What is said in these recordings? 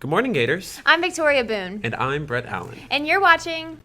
Good morning, Gators. I'm Victoria Boone. And I'm Brett Allen. And you're watching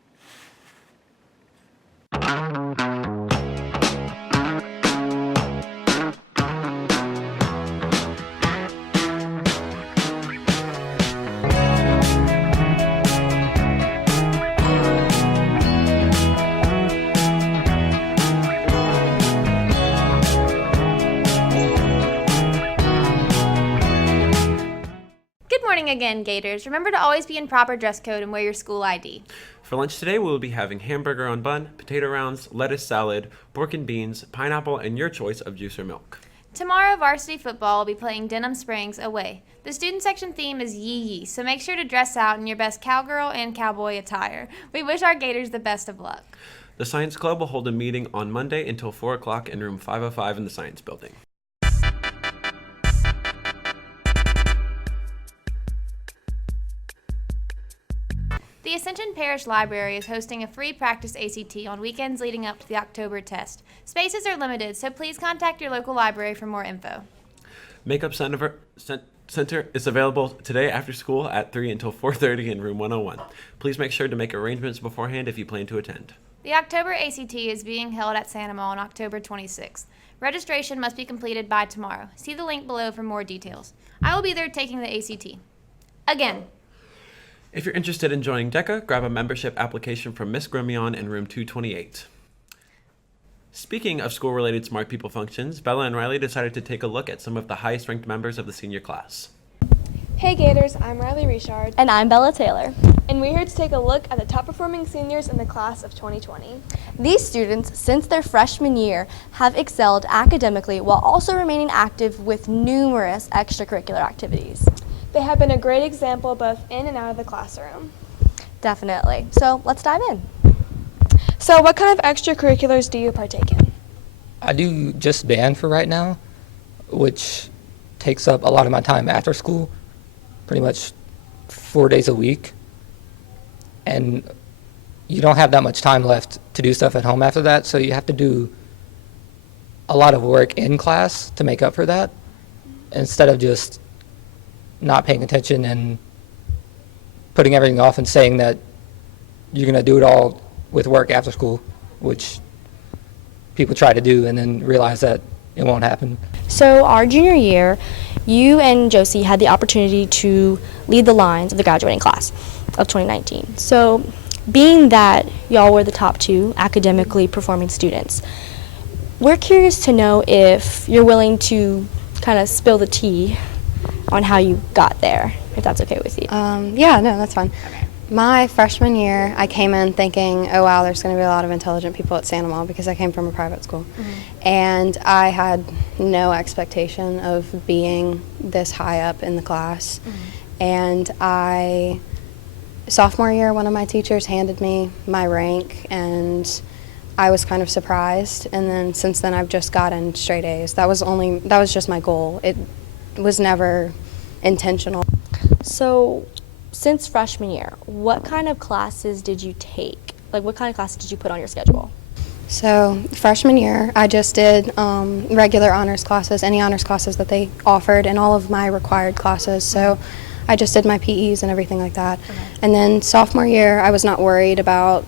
Good morning again, Gators. Remember to always be in proper dress code and wear your school ID. For lunch today, we will be having hamburger on bun, potato rounds, lettuce salad, pork and beans, pineapple, and your choice of juice or milk. Tomorrow, varsity football will be playing Denham Springs away. The student section theme is Yee Yee, so make sure to dress out in your best cowgirl and cowboy attire. We wish our Gators the best of luck. The Science Club will hold a meeting on Monday until 4 o'clock in room 505 in the Science Building. The Ascension Parish Library is hosting a free practice ACT on weekends leading up to the October test. Spaces are limited, so please contact your local library for more info. Makeup Center is available today after school at 3 until 4:30 in room 101. Please make sure to make arrangements beforehand if you plan to attend. The October ACT is being held at Santa on October 26th. Registration must be completed by tomorrow. See the link below for more details. I will be there taking the ACT. Again. If you're interested in joining DECA, grab a membership application from Miss Grimion in room 228. Speaking of school-related smart people functions, Bella and Riley decided to take a look at some of the highest-ranked members of the senior class. Hey Gators, I'm Riley Richard. And I'm Bella Taylor. And we're here to take a look at the top performing seniors in the class of 2020. These students, since their freshman year, have excelled academically while also remaining active with numerous extracurricular activities. They have been a great example both in and out of the classroom. Definitely. So let's dive in. So what kind of extracurriculars do you partake in? I do just band for right now, which takes up a lot of my time after school, pretty much 4 days a week. And you don't have that much time left to do stuff at home after that, so you have to do a lot of work in class to make up for that, instead of just not paying attention and putting everything off and saying that you're going to do it all with work after school, which people try to do and then realize that it won't happen. So our junior year, you and Josie had the opportunity to lead the lines of the graduating class of 2019. So being that y'all were the top two academically performing students, we're curious to know if you're willing to kind of spill the tea on how you got there, if that's okay with you. Yeah, no, that's fine. Okay. My freshman year, I came in thinking, oh wow, there's going to be a lot of intelligent people at Santa Monica because I came from a private school. Mm-hmm. And I had no expectation of being this high up in the class. Mm-hmm. And sophomore year, one of my teachers handed me my rank, and I was kind of surprised. And then since then, I've just gotten straight A's. That was just my goal. It was never intentional. So since freshman year, what kind of classes did you take? Like, what kind of classes did you put on your schedule? So freshman year, I just did regular honors classes, any honors classes that they offered, and all of my required classes. So I just did my PEs and everything like that. Okay. And then sophomore year, I was not worried about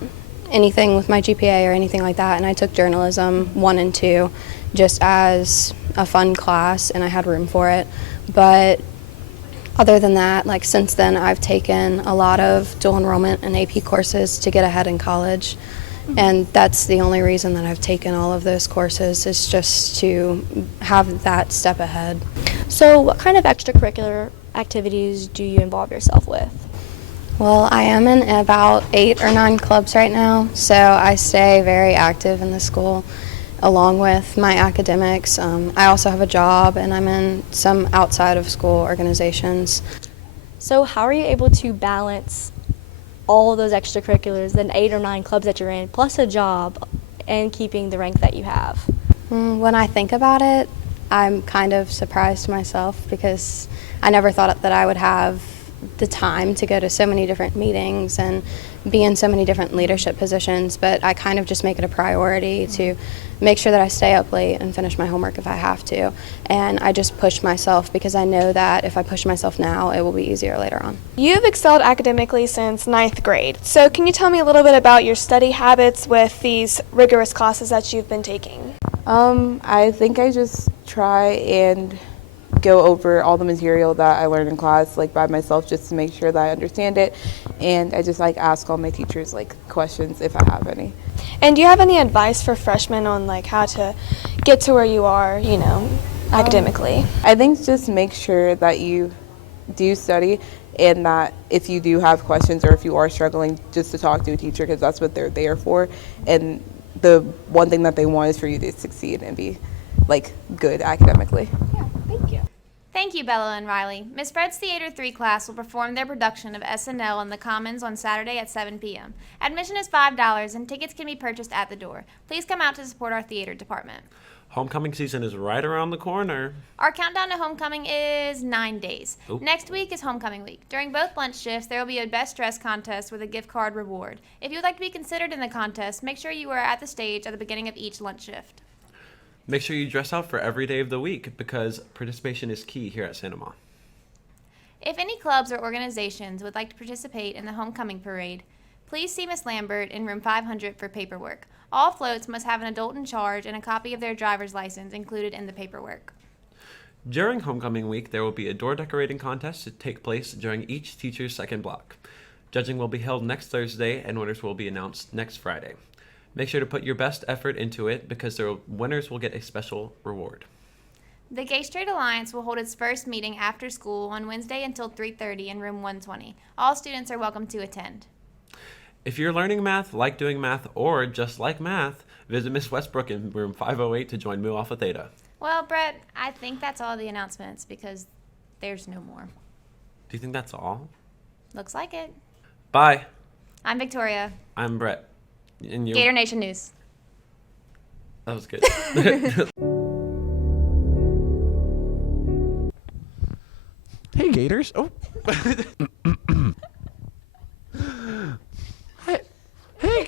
anything with my GPA or anything like that, and I took journalism 1 and 2 just as a fun class, and I had room for it. But other than that, like since then, I've taken a lot of dual enrollment and AP courses to get ahead in college. Mm-hmm. And that's the only reason that I've taken all of those courses, is just to have that step ahead. So what kind of extracurricular activities do you involve yourself with? Well, I am in about 8 or 9 clubs right now, so I stay very active in the school along with my academics. I also have a job, and I'm in some outside of school organizations. So how are you able to balance all of those extracurriculars, then 8 or 9 clubs that you're in, plus a job, and keeping the rank that you have? When I think about it, I'm kind of surprised myself, because I never thought that I would have the time to go to so many different meetings and be in so many different leadership positions, but I kind of just make it a priority to make sure that I stay up late and finish my homework if I have to. And I just push myself because I know that if I push myself now, it will be easier later on. You've excelled academically since ninth grade. So can you tell me a little bit about your study habits with these rigorous classes that you've been taking? I think I just try and go over all the material that I learned in class like by myself just to make sure that I understand it, and I just like ask all my teachers like questions if I have any. And do you have any advice for freshmen on like how to get to where you are, academically? I think just make sure that you do study, and that if you do have questions or if you are struggling, just to talk to a teacher, because that's what they're there for, and the one thing that they want is for you to succeed and be like good academically. Thank you, Bella and Riley. Miss Fred's Theater 3 class will perform their production of SNL in the Commons on Saturday at 7 p.m. Admission is $5 and tickets can be purchased at the door. Please come out to support our theater department. Homecoming season is right around the corner. Our countdown to homecoming is 9 days. Oop. Next week is homecoming week. During both lunch shifts, there will be a best dress contest with a gift card reward. If you would like to be considered in the contest, make sure you are at the stage at the beginning of each lunch shift. Make sure you dress out for every day of the week because participation is key here at Santa Ma. If any clubs or organizations would like to participate in the homecoming parade, please see Miss Lambert in room 500 for paperwork. All floats must have an adult in charge and a copy of their driver's license included in the paperwork. During homecoming week, there will be a door decorating contest to take place during each teacher's second block. Judging will be held next Thursday and winners will be announced next Friday. Make sure to put your best effort into it because the winners will get a special reward. The Gay Straight Alliance will hold its first meeting after school on Wednesday until 3:30 in room 120. All students are welcome to attend. If you're learning math, like doing math, or just like math, visit Miss Westbrook in room 508 to join Mu Alpha Theta. Well, Brett, I think that's all the announcements because there's no more. Do you think that's all? Looks like it. Bye. I'm Victoria. I'm Brett. And you? Gator Nation News. That was good. Hey, Gators. Oh. Hey.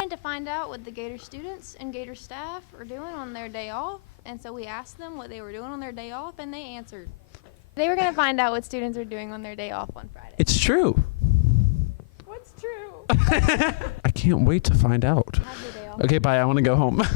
And to find out what the Gator students and Gator staff are doing on their day off, and so we asked them what they were doing on their day off, and they answered. They were going to find out what students are doing on their day off on Friday. It's true. What's true? I can't wait to find out. How's your day off? Okay, bye. I want to go home.